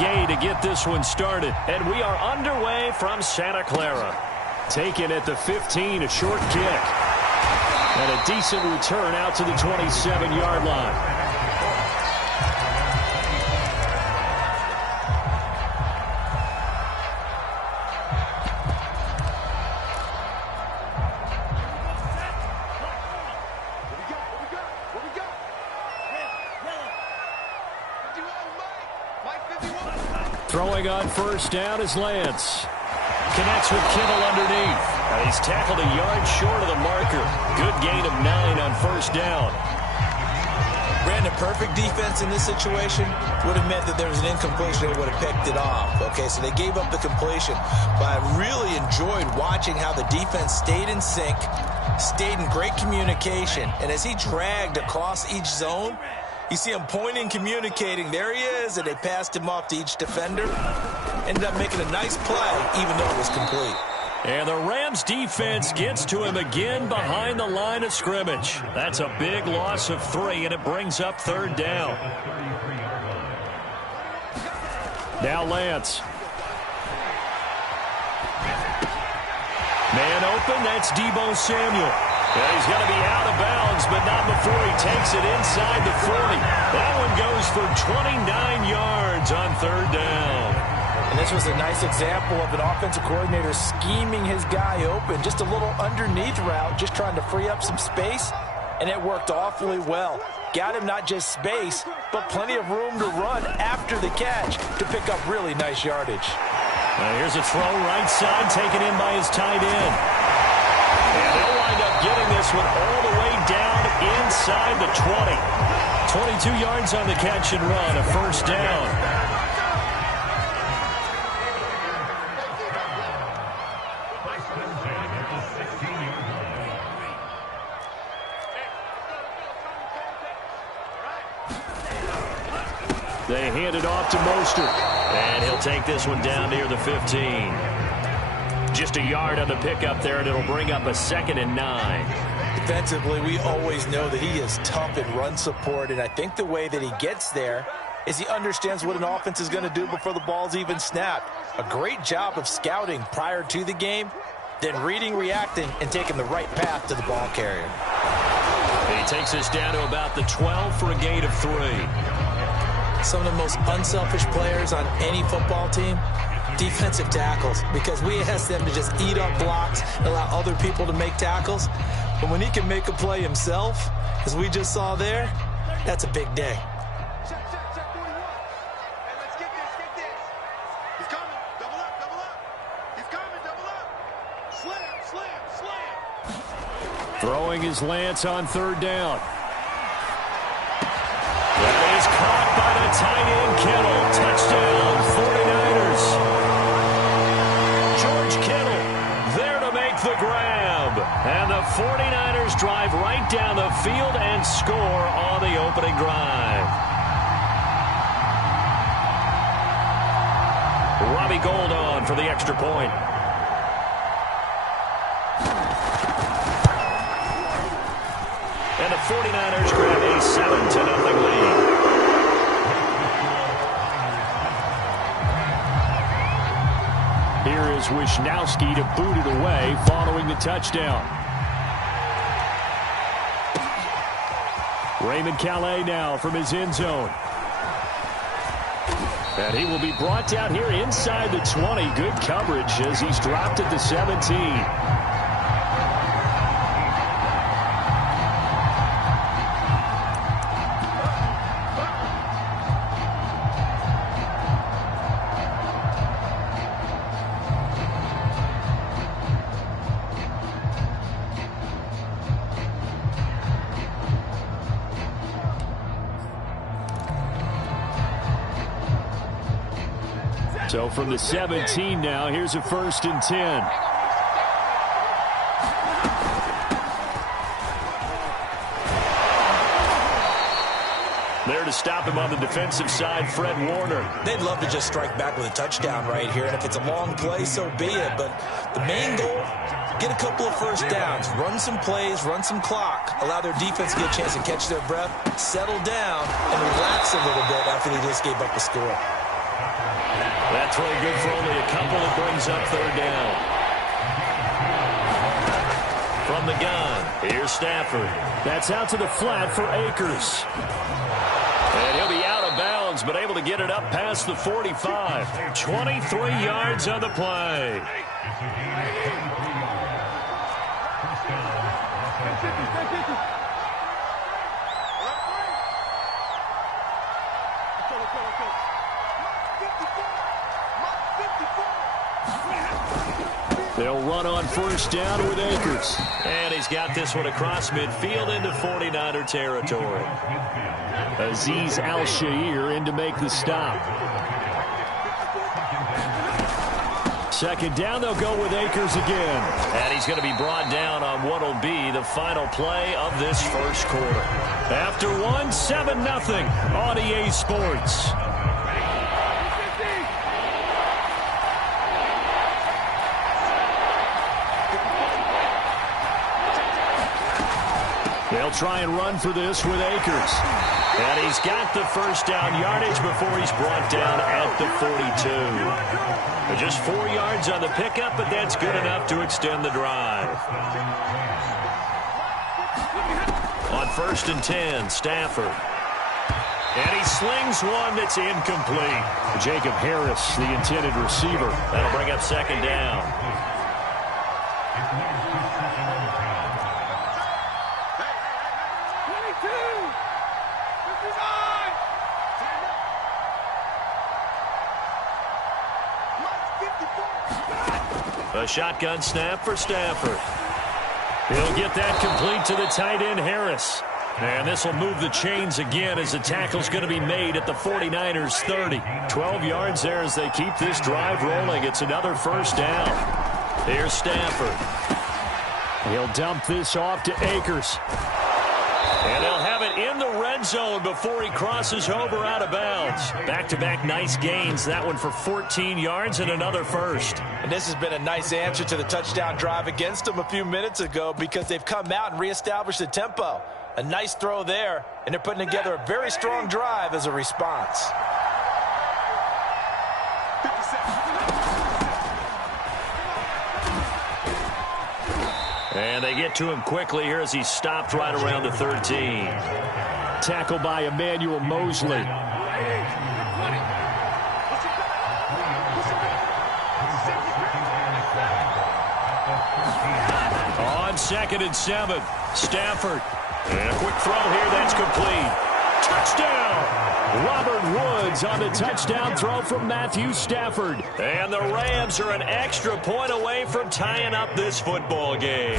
Gay to get this one started. And we are underway from Santa Clara. Taken at the 15, a short kick. And a decent return out to the 27-yard line. Throwing on first down is Lance. Connects with Kittle underneath. And he's tackled a yard short of the marker. Good gain of 9 on first down. Brandon, perfect defense in this situation would have meant that there was an incompletion. They would have picked it off. Okay, so they gave up the completion. But I really enjoyed watching how the defense stayed in sync, stayed in great communication. And as he dragged across each zone, you see him pointing, communicating. There he is, and they passed him off to each defender. Ended up making a nice play, even though it was complete. And the Rams defense gets to him again behind the line of scrimmage. That's a big loss of 3, and it brings up third down. Now Lance. Man open, that's Deebo Samuel. Yeah, he's going to be out of bounds, but not before he takes it inside the 40. That one goes for 29 yards on third down. And this was a nice example of an offensive coordinator scheming his guy open. Just a little underneath route, just trying to free up some space, and it worked awfully well. Got him not just space, but plenty of room to run after the catch to pick up really nice yardage. Here's a throw right side, taken in by his tight end. And they'll wind up getting this one all the way down inside the 20. 22 yards on the catch and run, a first down. They hand it off to Mostert. And he'll take this one down near the 15. Just a yard on the pickup there, and it'll bring up a 2nd and 9. Defensively, we always know that he is tough in run support, and I think the way that he gets there is he understands what an offense is going to do before the ball's even snapped. A great job of scouting prior to the game, then reading, reacting, and taking the right path to the ball carrier. He takes us down to about the 12 for a gain of 3. Some of the most unselfish players on any football team, defensive tackles, because we ask them to just eat up blocks and allow other people to make tackles. But when he can make a play himself, as we just saw there, that's a big day. He's coming. Double up, double up. He's coming, double up. Slam, slam, slam. Throwing his Lance on third down. That is caught by the tight end, Kittle. Touchdown, 49ers. George Kittle there to make the grab. And the 49ers drive right down the field and score on the opening drive. Robbie Gould on for the extra point. And the 49ers grab a 7-0 lead. Here is Wisnowski to boot it away following the touchdown. Raymond Calais now from his end zone. And he will be brought down here inside the 20. Good coverage as he's dropped at the 17. So from the 17 now, here's a 1st and 10. There to stop him on the defensive side, Fred Warner. They'd love to just strike back with a touchdown right here, and if it's a long play, so be it. But the main goal, get a couple of first downs, run some plays, run some clock, allow their defense to get a chance to catch their breath, settle down, and relax a little bit after they just gave up a score. throw good for only a couple. It brings up third down. From the gun, here's Stafford. That's out to the flat for Akers. And he'll be out of bounds, but able to get it up past the 45. 23 yards on the play. They'll run on first down with Akers. And he's got this one across midfield into 49er territory. Azeez Al-Shaair in to make the stop. Second down, they'll go with Akers again. And he's going to be brought down on what will be the final play of this first quarter. After one, 7-0 on EA Sports. They'll try and run for this with Akers. And he's got the first down yardage before he's brought down at the 42. Just 4 yards on the pickup, but that's good enough to extend the drive. On 1st and 10, Stafford. And he slings one that's incomplete. Jacob Harris, the intended receiver. That'll bring up second down. A shotgun snap for Stafford. He'll get that complete to the tight end, Harris. And this will move the chains again as the tackle's going to be made at the 49ers 30. 12 yards there as they keep this drive rolling. It's another first down. Here's Stafford. He'll dump this off to Akers. And they'll have it in the red zone before he crosses over out of bounds. Back-to-back nice gains. That one for 14 yards and another first. And this has been a nice answer to the touchdown drive against them a few minutes ago because they've come out and reestablished the tempo. A nice throw there, and they're putting together a very strong drive as a response. And they get to him quickly here as he stopped right around the 13. Tackled by Emmanuel Mosley. On 2nd and 7, Stafford. And a quick throw here that's complete. Touchdown! Robert Woods on the touchdown throw from Matthew Stafford. And the Rams are an extra point away from tying up this football game.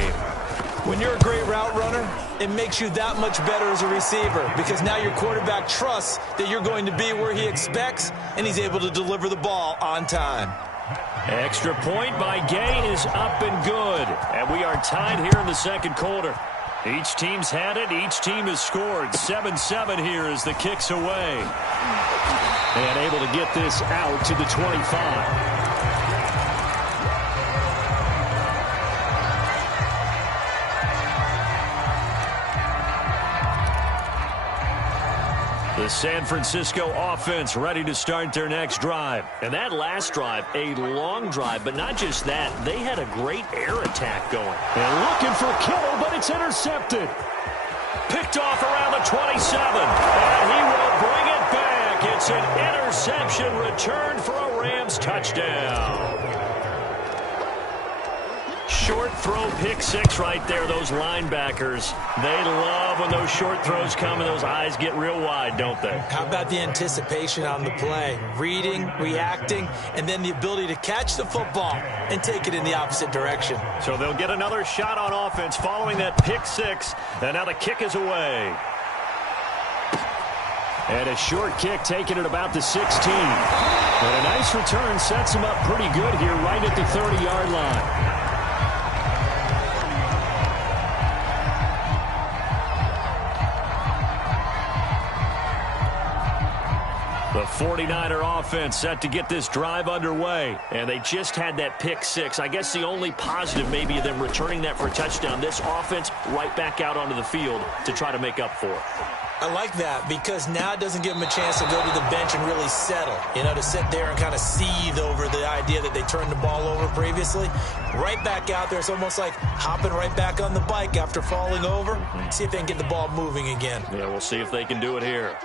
When you're a great route runner, it makes you that much better as a receiver because now your quarterback trusts that you're going to be where he expects, and he's able to deliver the ball on time. Extra point by Gay is up and good. And we are tied here in the second quarter. Each team's had it. Each team has scored. 7-7 here as the kick's away. And able to get this out to the 25. The San Francisco offense ready to start their next drive. And that last drive, a long drive, but not just that. They had a great air attack going. And looking for Kittle, but it's intercepted. Picked off around the 27. And he will bring it back. It's an interception returned for a Rams touchdown. Short throw pick six right there. Those linebackers, they love when those short throws come and those eyes get real wide, don't they? How about the anticipation on the play? Reading, reacting, and then the ability to catch the football and take it in the opposite direction. So they'll get another shot on offense following that pick six, and now the kick is away. And a short kick taken at about the 16. And a nice return sets him up pretty good here right at the 30-yard line. The 49er offense set to get this drive underway, and they just had that pick six. I guess the only positive maybe of them returning that for a touchdown. This offense right back out onto the field to try to make up for it. I like that because now it doesn't give them a chance to go to the bench and really settle, to sit there and kind of seethe over the idea that they turned the ball over previously. Right back out there. It's almost like hopping right back on the bike after falling over. See if they can get the ball moving again. Yeah, we'll see if they can do it here.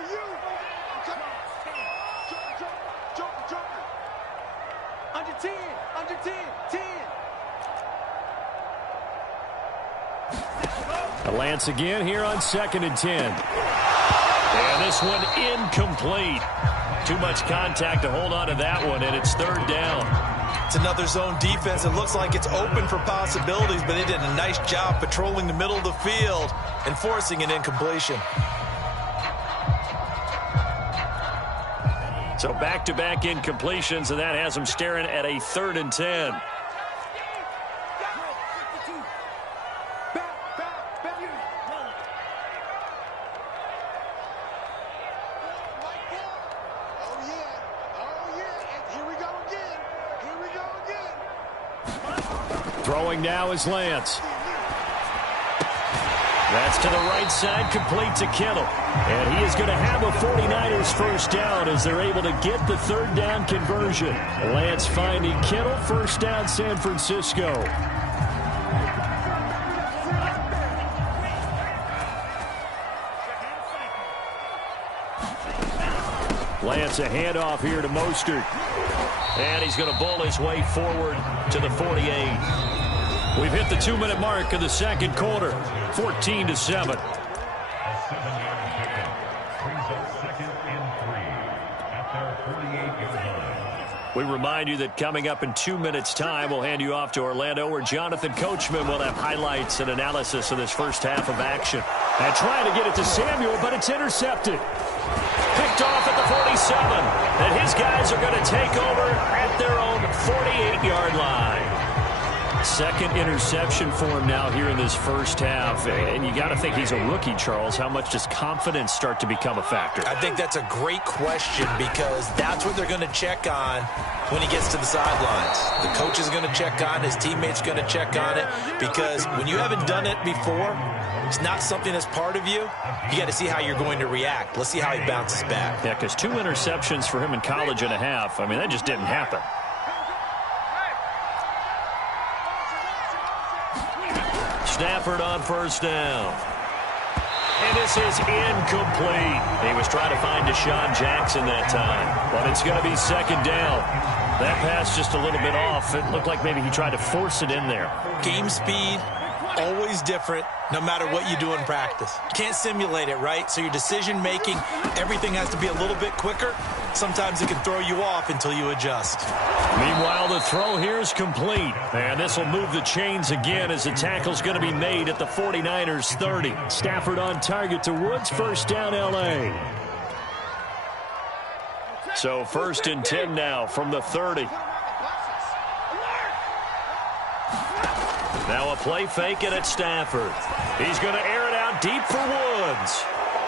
Under 10, under 10, 10. A Lance again here on 2nd and 10. And this one incomplete. Too much contact to hold on to that one, and it's 3rd down. It's another zone defense. It looks like it's open for possibilities, but they did a nice job patrolling the middle of the field and forcing an incompletion. So back-to-back incompletions, and that has them staring at a 3rd and 10. Throwing now is Lance. That's to the right side, complete to Kittle. And he is going to have a 49ers first down as they're able to get the 3rd down conversion. Lance finding Kittle, first down San Francisco. Lance a handoff here to Mostert. And he's going to bull his way forward to the 48. We've hit the 2-minute mark of the 2nd quarter, 14-7. We remind you that coming up in 2 minutes' time, we'll hand you off to Orlando, where Jonathan Coachman will have highlights and analysis of this first half of action. And trying to get it to Samuel, but it's intercepted. Picked off at the 47. And his guys are going to take over at their own 48-yard line. 2nd interception for him now here in this first half. And you got to think he's a rookie, Charles. How much does confidence start to become a factor? I think that's a great question because that's what they're going to check on when he gets to the sidelines. The coach is going to check on, his teammates going to check on it, because when you haven't done it before, it's not something that's part of you. You got to see how you're going to react. Let's see how he bounces back. Yeah, because 2 interceptions for him in college and a half. I mean, that just didn't happen. Stafford on first down. And this is incomplete. He was trying to find Deshaun Jackson that time, but it's going to be 2nd down. That pass just a little bit off. It looked like maybe he tried to force it in there. Game speed, always different, no matter what you do in practice. You can't simulate it, right? So your decision-making, everything has to be a little bit quicker. Sometimes it can throw you off until you adjust. Meanwhile, the throw here is complete. And this will move the chains again as the tackle's going to be made at the 49ers 30. Stafford on target to Woods, first down L.A. So 1st and 10 now from the 30. Now a play fake it at Stafford. He's going to air it out deep for Woods.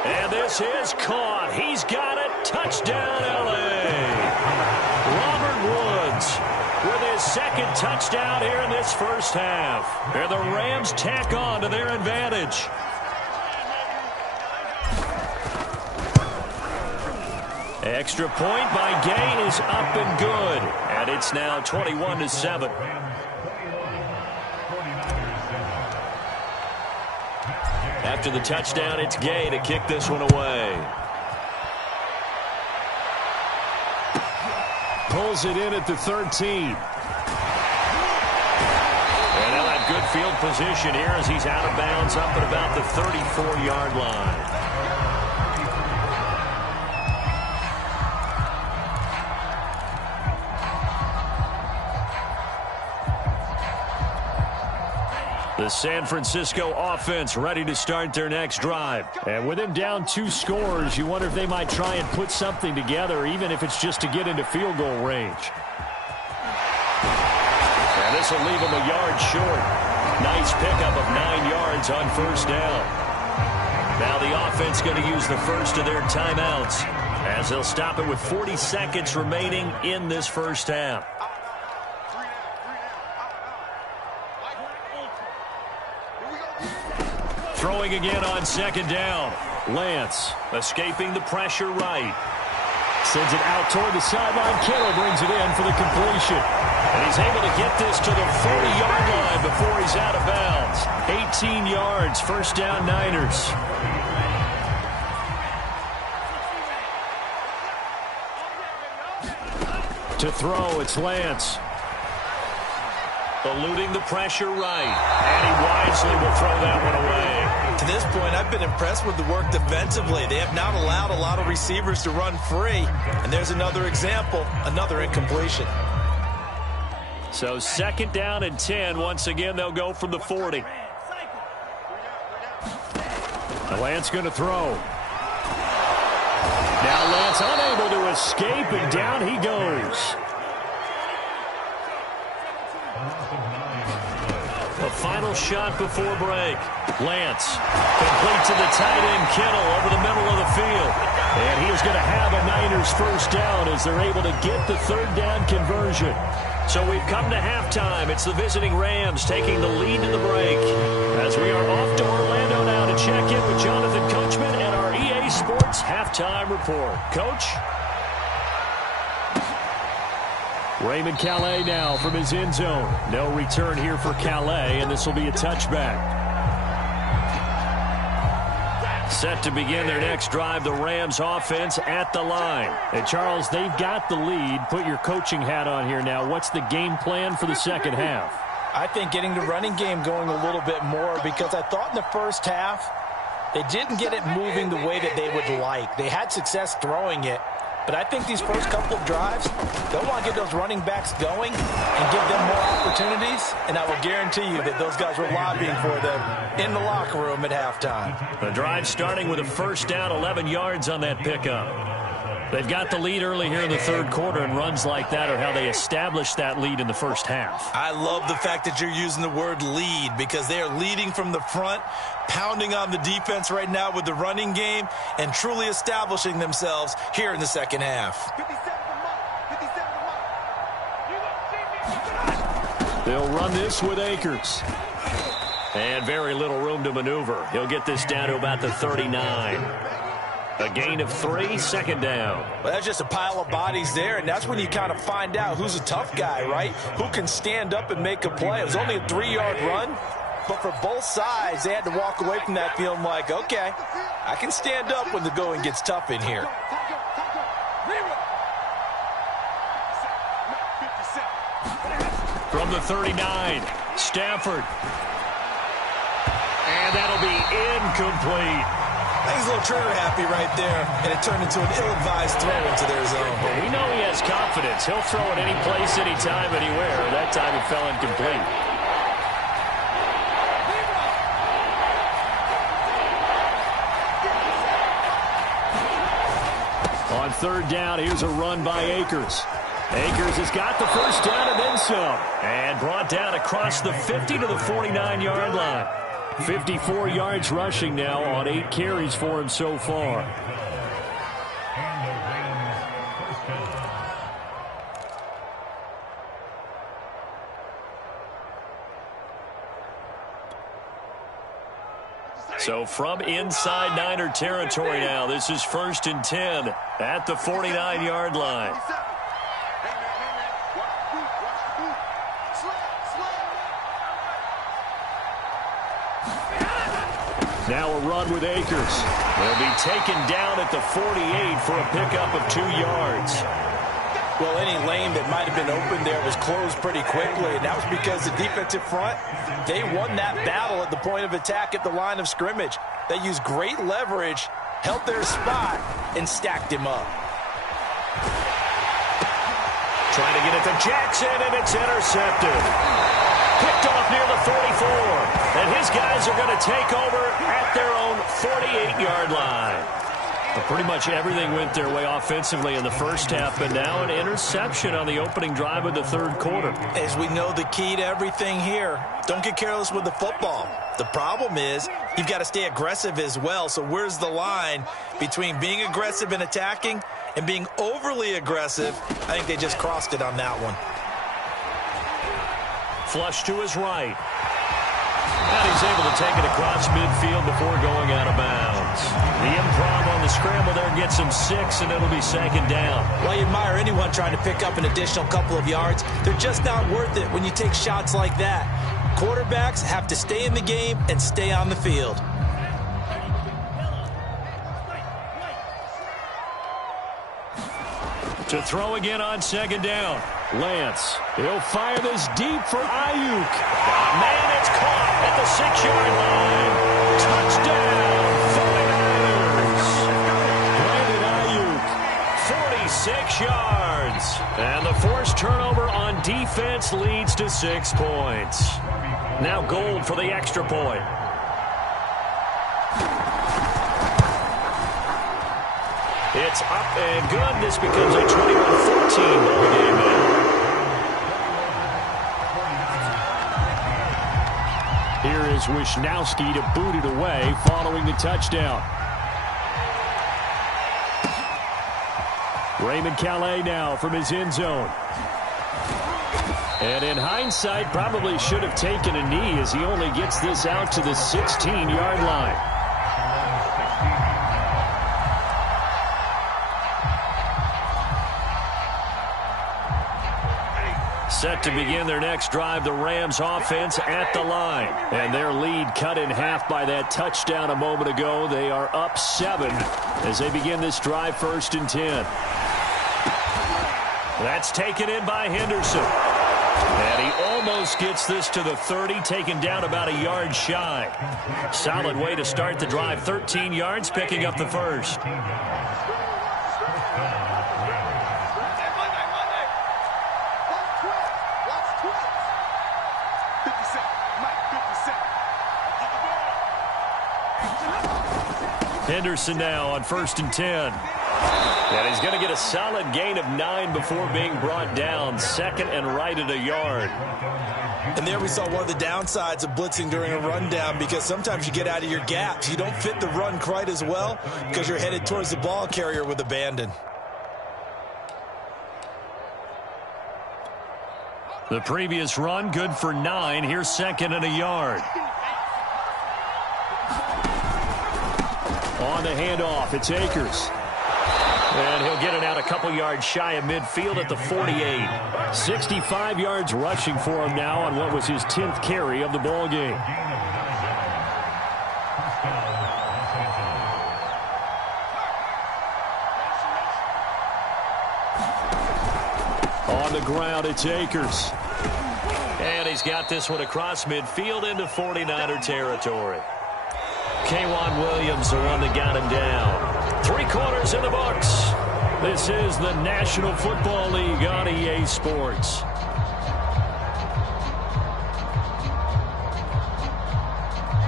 And this is caught. He's got it. Touchdown, L.A. Robert Woods with his 2nd touchdown here in this first half. And the Rams tack on to their advantage. Extra point by Gay is up and good. And it's now 21-7. After the touchdown, it's Gay to kick this one away. Pulls it in at the 13. And they'll have good field position here as he's out of bounds up at about the 34-yard line. The San Francisco offense ready to start their next drive. And with him down 2 scores, you wonder if they might try and put something together, even if it's just to get into field goal range. And this will leave him a yard short. Nice pickup of 9 yards on first down. Now the offense going to use the first of their timeouts as they'll stop it with 40 seconds remaining in this first half. Throwing again on 2nd down. Lance escaping the pressure right. Sends it out toward the sideline. Kittle brings it in for the completion. And he's able to get this to the 40-yard line before he's out of bounds. 18 yards, first down Niners. To throw, it's Lance. Eluding the pressure right. And he wisely will throw that one away. To this point, I've been impressed with the work defensively. They have not allowed a lot of receivers to run free. And there's another example, another incompletion. So 2nd down and 10. Once again, they'll go from the 40. Lance going to throw. Now Lance unable to escape, and down he goes. The final shot before break. Lance complete to the tight end Kittle over the middle of the field. And he is going to have a Niners first down as they're able to get the 3rd down conversion. So we've come to halftime. It's the visiting Rams taking the lead to the break. As we are off to Orlando now to check in with Jonathan Coachman and our EA Sports halftime report. Coach? Raymond Calais now from his end zone. No return here for Calais, and this will be a touchback. Set to begin their next drive, the Rams offense at the line. And Charles, they've got the lead. Put your coaching hat on here now. What's the game plan for the second half? I think getting the running game going a little bit more, because I thought in the first half they didn't get it moving the way that they would like. They had success throwing it. But I think these first couple of drives, they'll want to get those running backs going and give them more opportunities. And I will guarantee you that those guys were lobbying for them in the locker room at halftime. The drive starting with a first down, 11 yards on that pickup. They've got the lead early here in the 3rd quarter, and runs like that are how they established that lead in the first half. I love the fact that you're using the word lead, because they are leading from the front, pounding on the defense right now with the running game, and truly establishing themselves here in the second half. They'll run this with Akers. And very little room to maneuver. He'll get this down to about the 39. A gain of 3, 2nd down. Well, that's just a pile of bodies there, and that's when you kind of find out who's a tough guy, right? Who can stand up and make a play. It was only a 3-yard run, but for both sides, they had to walk away from that feeling like, okay, I can stand up when the going gets tough in here. From the 39, Stafford. And that'll be incomplete. He's a little trigger happy right there, and it turned into an ill-advised throw into their zone. But we know he has confidence. He'll throw it any place, anytime, anywhere. That time it fell incomplete. On 3rd down, here's a run by Akers. Akers has got the first down and then some. And brought down across the 50 to the 49-yard line. 54 yards rushing now on 8 carries for him so far. So from inside Niner territory now, this is 1st and 10 at the 49-yard line. Now a run with Akers. He'll be taken down at the 48 for a pickup of 2 yards. Well, any lane that might have been open there was closed pretty quickly, and that was because the defensive front, they won that battle at the point of attack at the line of scrimmage. They used great leverage, held their spot, and stacked him up. Trying to get it to Jackson, and it's intercepted. Picked off near the 44. And his guys are going to take over at their own 48-yard line. But pretty much everything went their way offensively in the first half, but now an interception on the opening drive of the 3rd quarter. As we know, the key to everything here, don't get careless with the football. The problem is you've got to stay aggressive as well. So where's the line between being aggressive and attacking and being overly aggressive? I think they just crossed it on that one. Flush to his right. And he's able to take it across midfield before going out of bounds. The improv on the scramble there gets him 6, and it'll be second down. Well, you admire anyone trying to pick up an additional couple of yards. They're just not worth it when you take shots like that. Quarterbacks have to stay in the game and stay on the field. To throw again on second down. Lance, he'll fire this deep for Ayuk. Man, it's caught at the 6-yard line. Touchdown, 49ers. Brandon Ayuk, 46 yards. And the forced turnover on defense leads to 6 points. Now Gold for the extra point. It's up and good. This becomes a 21-14 ball game now. Here is Wisnowski to boot it away following the touchdown. Raymond Calais now from his end zone. And in hindsight, probably should have taken a knee as he only gets this out to the 16-yard line. Set to begin their next drive, the Rams offense at the line. And their lead cut in half by that touchdown a moment ago. They are up 7 as they begin this drive, 1st and 10. That's taken in by Henderson. And he almost gets this to the 30, taken down about a yard shy. Solid way to start the drive, 13 yards, picking up the first. Henderson now on 1st and 10. And he's going to get a solid gain of 9 before being brought down. 2nd and right at a yard. And there we saw one of the downsides of blitzing during a rundown, because sometimes you get out of your gaps. You don't fit the run quite as well because you're headed towards the ball carrier with abandon. The previous run good for 9. Here's 2nd and a yard. On the handoff, it's Akers. And he'll get it out a couple yards shy of midfield at the 48. 65 yards rushing for him now on what was his 10th carry of the ball game. On the ground, it's Akers. And he's got this one across midfield into 49er territory. K'Wan Williams, the one that got him down. 3 quarters in the books. This is the National Football League on EA Sports.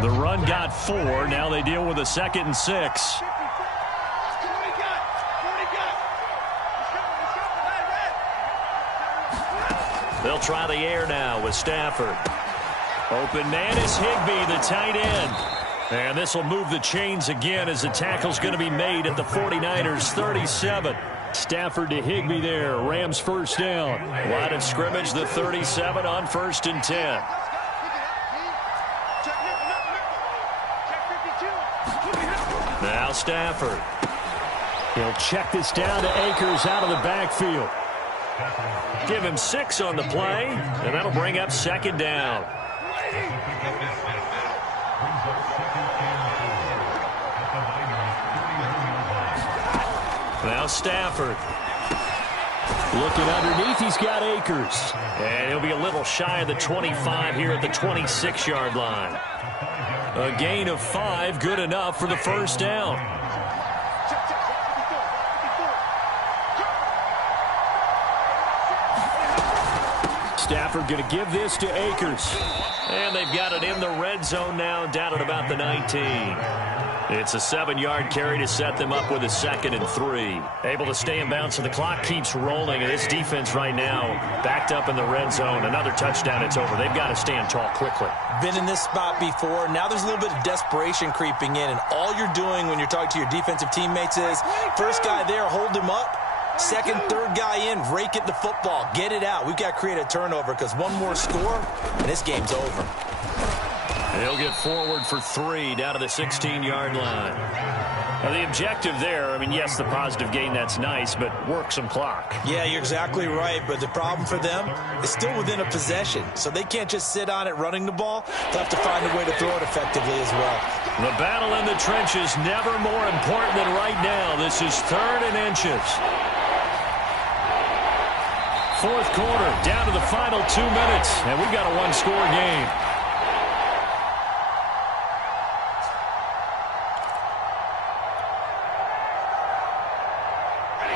The run got 4. Now they deal with a 2nd and 6. They'll try the air now with Stafford. Open man is Higbee, the tight end. And this will move the chains again as the tackle's going to be made at the 49ers 37. Stafford to Higbee there. Rams first down. Line of scrimmage, the 37 on 1st and 10. Now Stafford. He'll check this down to Akers out of the backfield. Give him 6 on the play, and that'll bring up 2nd down. Now Stafford. Looking underneath, he's got Akers. And he'll be a little shy of the 25 here at the 26-yard line. A gain of 5, good enough for the first down. Stafford going to give this to Akers. And they've got it in the red zone now, down at about the 19. It's a 7-yard carry to set them up with a 2nd and 3. Able to stay in bounds, so the clock keeps rolling. And this defense right now backed up in the red zone. Another touchdown, it's over. They've got to stand tall quickly. Been in this spot before. Now there's a little bit of desperation creeping in. And all you're doing when you're talking to your defensive teammates is, first guy there, hold him up. 2nd, 3rd guy in, rake it the football. Get it out. We've got to create a turnover because one more score, and this game's over. He'll get forward for 3 down to the 16-yard line. Now, the objective there, I mean, yes, the positive gain, that's nice, but work some clock. Yeah, you're exactly right, but the problem for them is still within a possession, so they can't just sit on it running the ball. They'll have to find a way to throw it effectively as well. The battle in the trenches never more important than right now. This is 3rd and inches. 4th quarter, down to the final 2 minutes, and we've got a one-score game.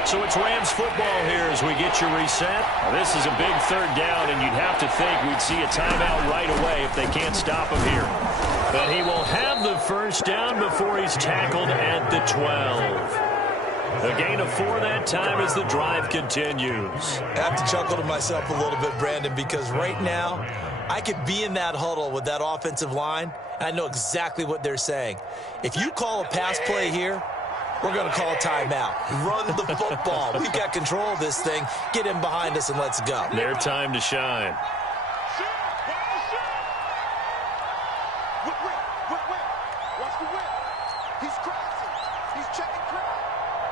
So it's Rams football here as we get you reset. This is a big 3rd down, and you'd have to think we'd see a timeout right away if they can't stop him here. But he will have the 1st down before he's tackled at the 12. A gain of 4 that time as the drive continues. I have to chuckle to myself a little bit, Brandon, because right now I could be in that huddle with that offensive line, and I know exactly what they're saying. If you call a pass play here, we're going to call a timeout. Run the football. We've got control of this thing. Get him behind us and let's go. Their time to shine. Watch the whip. He's crossing. He's checking crowd.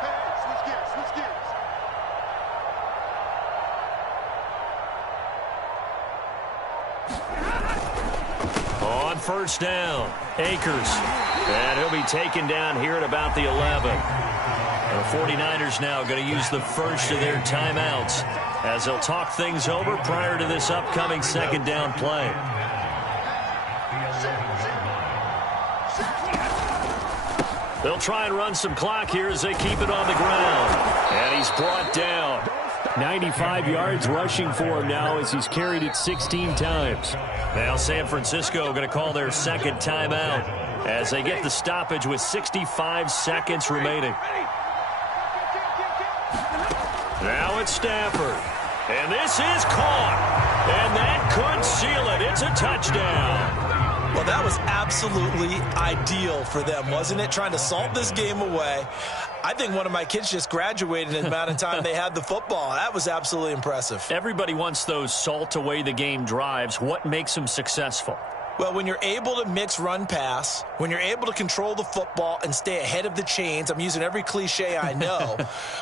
Hey, switch gears, switch gears. On 1st down, Akers. And he'll be taken down here at about the 11. The 49ers now going to use the first of their timeouts as they'll talk things over prior to this upcoming 2nd down play. They'll try and run some clock here as they keep it on the ground. And he's brought down. 95 yards rushing for him now as he's carried it 16 times. Now San Francisco going to call their 2nd timeout as they get the stoppage with 65 seconds remaining. Now it's Stafford. And this is caught. And that could seal it. It's a touchdown. Well, that was absolutely ideal for them, wasn't it? Trying to salt this game away. I think one of my kids just graduated in the amount of time they had the football. That was absolutely impressive. Everybody wants those salt away the game drives. What makes them successful? Well, when you're able to mix run-pass, when you're able to control the football and stay ahead of the chains, I'm using every cliche I know,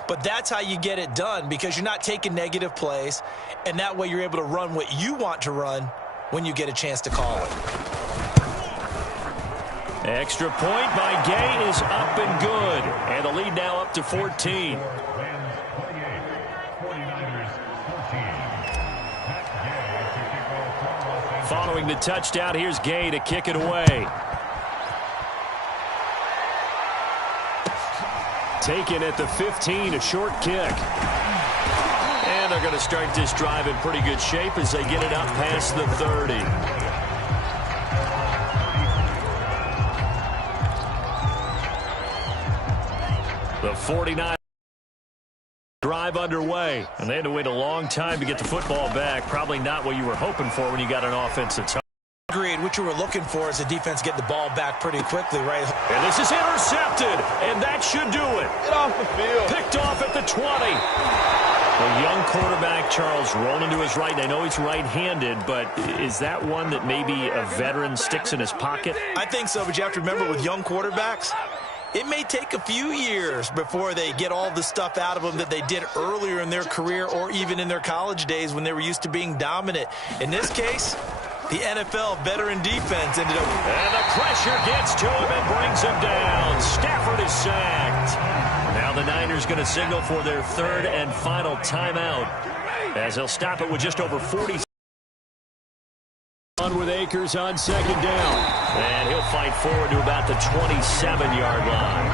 but that's how you get it done because you're not taking negative plays, and that way you're able to run what you want to run when you get a chance to call it. Extra point by Gay is up and good, and the lead now up to 14. Following the touchdown, here's Gay to kick it away. Taken at the 15, a short kick. And they're going to start this drive in pretty good shape as they get it up past the 30. The 49 drive underway, and they had to wait a long time to get the football back. Probably not what you were hoping for when you got an offense that's Agreed. What you were looking for is the defense get the ball back pretty quickly, right? And this is intercepted, and that should do it. Get off the field. Picked off at the 20. The young quarterback, Charles, rolling to his right. I know he's right-handed, but is that one that maybe a veteran sticks in his pocket? I think so, but you have to remember with young quarterbacks, it may take a few years before they get all the stuff out of them that they did earlier in their career or even in their college days when they were used to being dominant. In this case, the NFL veteran defense ended up. And the pressure gets to him and brings him down. Stafford is sacked. Now the Niners going to signal for their 3rd and final timeout as they'll stop it with just over 40 seconds. On with Akers on 2nd down. And he'll fight forward to about the 27-yard line.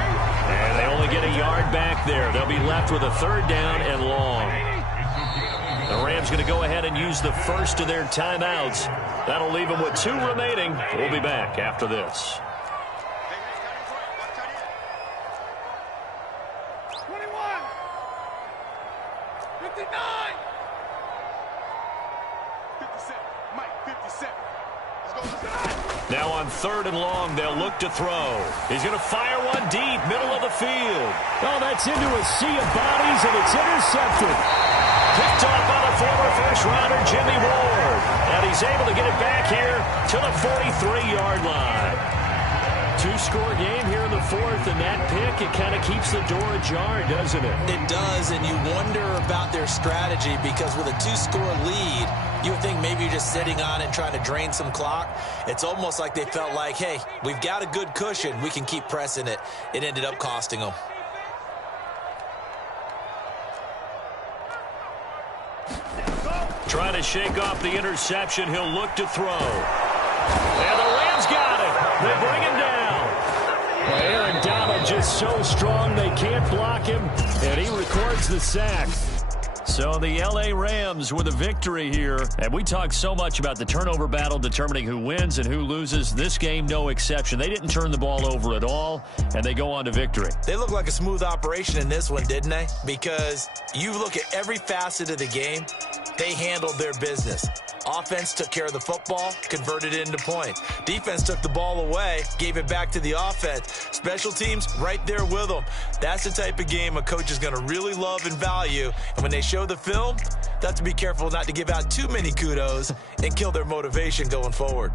And they only get a yard back there. They'll be left with a 3rd down and long. The Rams going to go ahead and use the first of their timeouts. That'll leave them with 2 remaining. We'll be back after this. 21. 59. 57. Mike, 57. Let's go. Now on 3rd and long, they'll look to throw. He's going to fire one deep, middle of the field. Oh, that's into a sea of bodies, and it's intercepted. Picked off by the former first-rounder, Jimmy Ward. And he's able to get it back here to the 43-yard line. Two-score game here in the fourth, and that pick, it kind of keeps the door ajar, doesn't it? It does, and you wonder about their strategy because with a two-score lead, you would think maybe you're just sitting on it and trying to drain some clock. It's almost like they felt like, hey, we've got a good cushion. We can keep pressing it. It ended up costing them. Trying to shake off the interception. He'll look to throw. And the Rams got it. They bring him down. Well, Aaron Donald just so strong they can't block him, and he records the sack. So the L.A. Rams with a victory here. And we talk so much about the turnover battle determining who wins and who loses. This game, no exception. They didn't turn the ball over at all, and they go on to victory. They look like a smooth operation in this one, didn't they? Because you look at every facet of the game, they handled their business. Offense took care of the football, converted it into points. Defense took the ball away, gave it back to the offense. Special teams, right there with them. That's the type of game a coach is going to really love and value. And when they show the film, they have to be careful not to give out too many kudos and kill their motivation going forward.